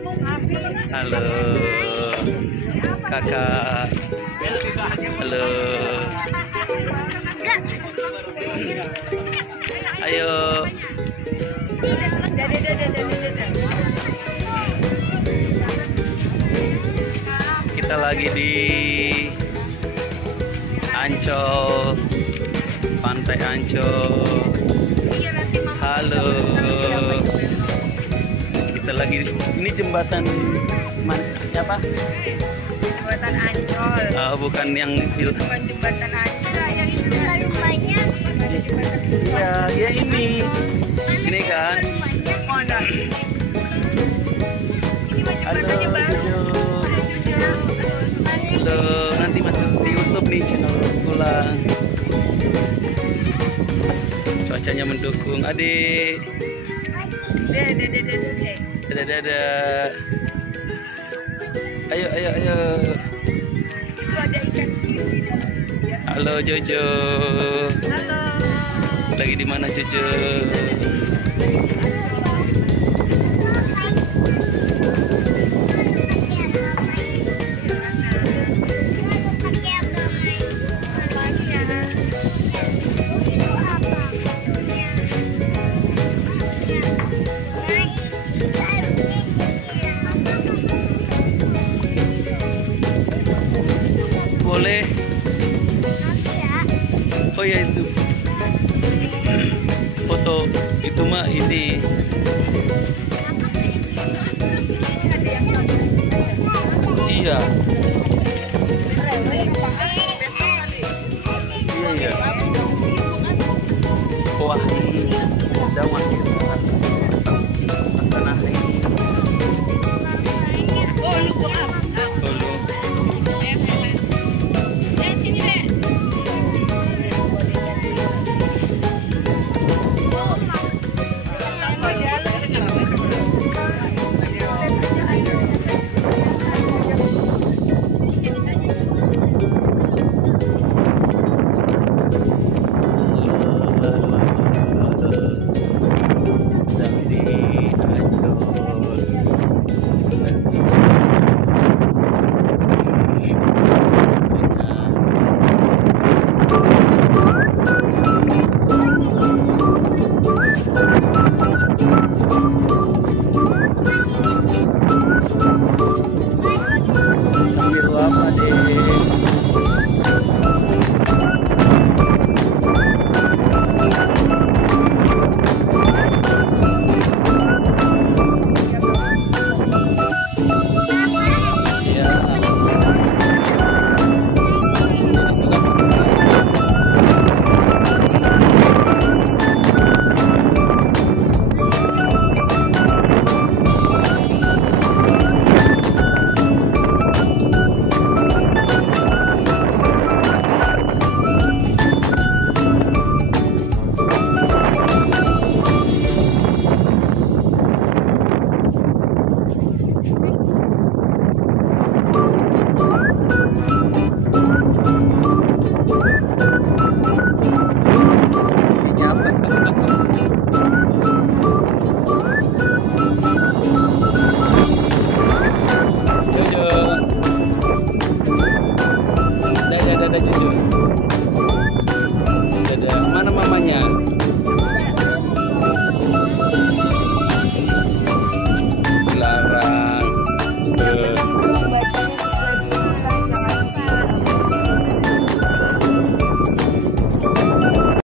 Halo kakak. Halo. Ayo. Kita lagi di Ancol, Pantai Ancol. Halo. Kita lagi ini jembatan mana? Apa? Jembatan Ancol. Bukan yang itu. Bukan jembatan Ancol, yang itu rumahnya. Ya ini. Ini kan. Mana? Halo, Jojo. Halo, nanti masuk di YouTube nih channel pulang. Cuacanya mendukung, adik. Dadah. Ayo. Itu ada ikan sini. Halo Jojo. Halo. Lagi di mana Jojo? Boleh. Oh ya itu foto itu mah ini. Iya. Iya. Wah ini zaman kita tanah ini. Mana mamanya? Dilarang.